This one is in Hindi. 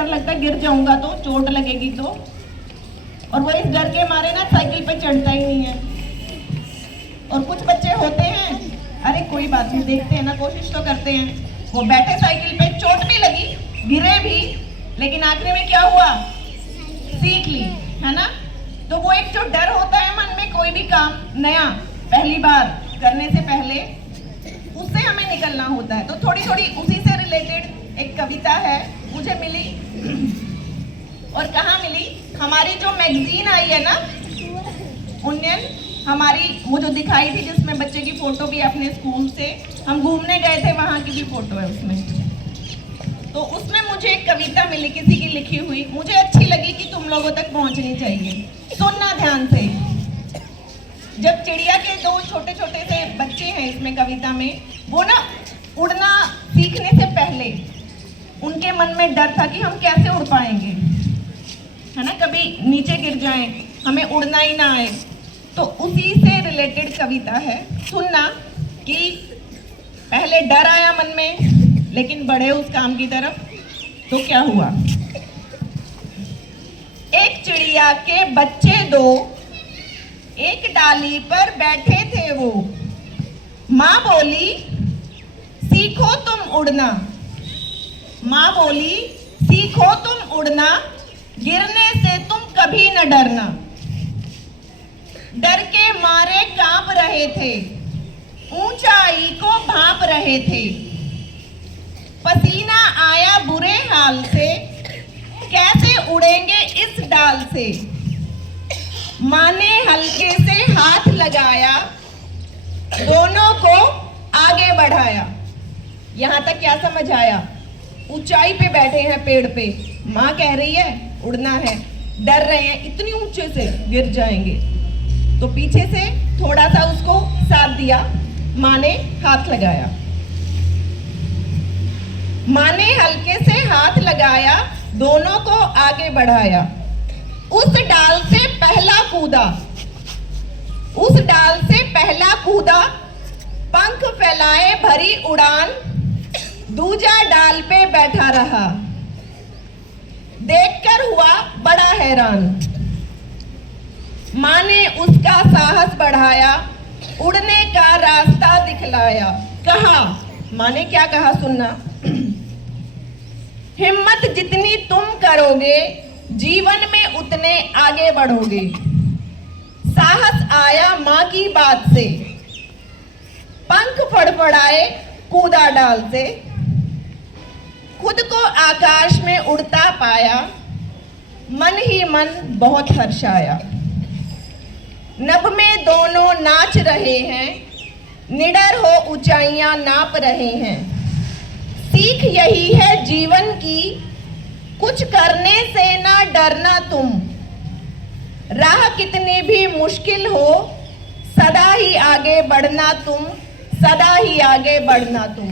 डर लगता है गिर जाऊंगा तो चोट लगेगी तो, और वो इस डर के मारे ना साइकिल पे चढ़ता ही नहीं है। और कुछ बच्चे होते हैं, अरे कोई बात नहीं, देखते हैं ना, कोशिश तो करते हैं। वो बैठे साइकिल पे, चोट भी लगी, गिरे भी, लेकिन आखिरी में क्या हुआ, सीख ली, है ना। तो वो एक जो डर होता है मन में, कोई भी काम नया पहली बार करने से पहले, उससे हमें निकलना होता है। तो थोड़ी थोड़ी उसी से रिलेटेड एक कविता है, मुझे मिली। और कहाँ मिली, हमारी जो मैगजीन आई है ना उन्नयन, हमारी वो जो दिखाई थी जिसमें बच्चे की फोटो भी अपने स्कूल से, हम घूमने गए थे, वहां की भी फोटो है उसमें। तो उसमें मुझे एक कविता मिली किसी की लिखी हुई, मुझे अच्छी लगी कि तुम लोगों तक पहुंचनी चाहिए। सुनना ध्यान से। जब चिड़िया के दो छोटे छोटे से बच्चे हैं इसमें कविता में, वो ना उड़ना सीखने से पहले उनके मन में डर था कि हम कैसे उड़ पाएंगे, है ना, कभी नीचे गिर जाएं, हमें उड़ना ही ना आए। तो उसी से रिलेटेड कविता है। सुनना कि पहले डर आया मन में, लेकिन बढ़े उस काम की तरफ, तो क्या हुआ। एक चिड़िया के बच्चे दो, एक डाली पर बैठे थे वो। माँ बोली सीखो तुम उड़ना, माँ बोली सीखो तुम उड़ना, गिरने से तुम कभी न डरना। डर के मारे कांप रहे थे, ऊंचाई को भांप रहे थे। पसीना आया बुरे हाल से, कैसे उड़ेंगे इस डाल से। माँ ने हल्के से हाथ लगाया, दोनों को आगे बढ़ाया। यहाँ तक क्या समझ आया, ऊंचाई पे बैठे हैं पेड़ पे, माँ कह रही है उड़ना है, डर रहे हैं इतनी ऊंचे से गिर जाएंगे, तो पीछे से थोड़ा सा उसको साथ दिया, माँ ने हाथ लगाया। माँ ने हल्के से हाथ लगाया, दोनों को आगे बढ़ाया। उस डाल से पहला कूदा, उस डाल से पहला कूदा, पंख फैलाए भरी उड़ान, दूजा डाल पे बैठा रहा। देखकर हुआ बड़ा हैरान, माँ ने उसका साहस बढ़ाया, उड़ने का रास्ता दिखलाया। कहा, माँ ने क्या कहा सुनना, हिम्मत जितनी तुम करोगे, जीवन में उतने आगे बढ़ोगे। साहस आया माँ की बात से, पंख फड़फड़ाए कूदा डाल से। खुद को आकाश में उड़ता पाया, मन ही मन बहुत हर्षाया। नभ में दोनों नाच रहे हैं, निडर हो ऊंचाइयां नाप रहे हैं। सीख यही है जीवन की, कुछ करने से ना डरना तुम। राह कितनी भी मुश्किल हो, सदा ही आगे बढ़ना तुम, सदा ही आगे बढ़ना तुम।